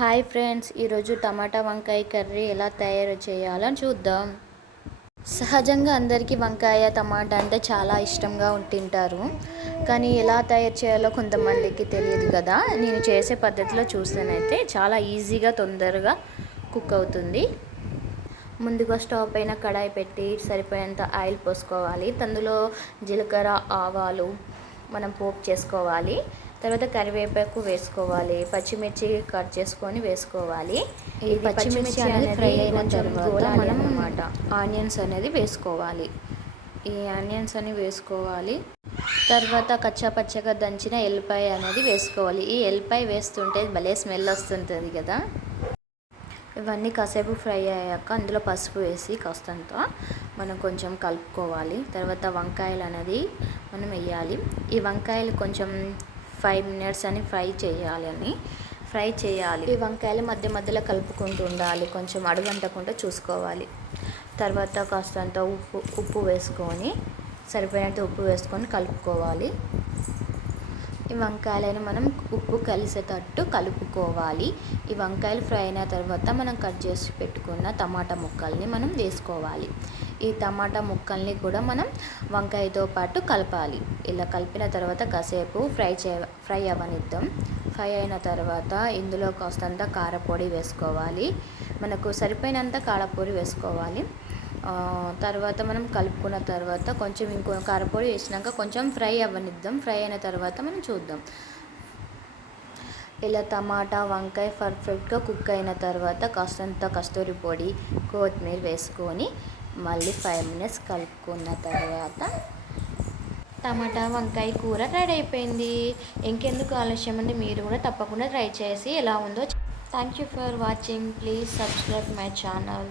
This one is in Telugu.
హాయ్ ఫ్రెండ్స్ ఈరోజు టమాటా వంకాయ కర్రీ ఎలా తయారు చేయాలని చూద్దాం. సహజంగా అందరికీ వంకాయ టమాటా అంటే చాలా ఇష్టంగా ఉంటుంటారు కానీ ఎలా తయారు చేయాలో కొంతమందికి తెలియదు కదా. నేను చేసే పద్ధతిలో చూస్తేనైతే చాలా ఈజీగా తొందరగా కుక్ అవుతుంది. ముందుగా స్టవ్ పైన కడాయి పెట్టి సరిపోయేంత ఆయిల్ పోసుకోవాలి. అందులో జీలకర్ర ఆవాలు మనం పోపు చేసుకోవాలి. తర్వాత కరివేపాకు వేసుకోవాలి పచ్చిమిర్చి కట్ చేసుకొని వేసుకోవాలి. ఈ పచ్చిమిర్చి అనేది ఫ్రై అయిన తర్వాత మనం అన్నమాట. ఆనియన్స్ అనేది వేసుకోవాలి. ఈ ఆనియన్స్ అని వేసుకోవాలి. తర్వాత కచ్చా పచ్చగా దంచిన ఎల్లిపాయ అనేది వేసుకోవాలి. ఈ ఎల్లిపాయ వేస్తుంటే భలే స్మెల్ వస్తుంటుంది కదా. ఇవన్నీ కాసేపు ఫ్రై అయ్యాక అందులో పసుపు వేసి కాస్తంత మనం కొంచెం కలుపుకోవాలి. తర్వాత వంకాయలు అనేది మనం వేయాలి. ఈ వంకాయలు కొంచెం ఫైవ్ మినిట్స్ అని ఫ్రై చేయాలి అని. ఫ్రై చేయాలి. ఈ వంకాయలు మధ్య మధ్యలో కలుపుకుంటూ ఉండాలి. కొంచెం అడుగంటకుండా చూసుకోవాలి. తర్వాత కాస్తంత ఉప్పు ఉప్పు వేసుకొని సరిపోయినంత ఉప్పు వేసుకొని కలుపుకోవాలి. ఈ వంకాయలను మనం ఉప్పు కలిసేటట్టు కలుపుకోవాలి. ఈ వంకాయలు ఫ్రై అయిన తర్వాత మనం కట్ చేసి పెట్టుకున్న టమాటా ముక్కల్ని మనం వేసుకోవాలి. ఈ టమాటా ముక్కల్ని కూడా మనం వంకాయతో పాటు కలపాలి. ఇలా కలిపిన తర్వాత కాసేపు ఫ్రై చే ఫ్రై అవ్వనిద్దాం ఫ్రై అయిన తర్వాత ఇందులో కాస్తంత కారపొడి వేసుకోవాలి. మనకు సరిపోయినంత కారపొడి వేసుకోవాలి. తర్వాత మనం కలుపుకున్న తర్వాత కొంచెం ఇంకో కారపొడి వేసినాక కొంచెం ఫ్రై అవ్వనిద్దాం ఫ్రై అయిన తర్వాత మనం చూద్దాం. ఇలా టమాటా వంకాయ పర్ఫెక్ట్గా కుక్ అయిన తర్వాత కాస్తంత కస్తూరి పొడి కొత్తిమీర వేసుకొని మళ్ళీ ఫైవ్ మినిట్స్ కలుపుకున్న తర్వాత టమాటా వంకాయ కూర రెడీ అయిపోయింది. ఇంకెందుకు ఆలస్యం అండి? మీరు కూడా తప్పకుండా ట్రై చేసి ఎలా ఉందో thank you for watching please subscribe my channel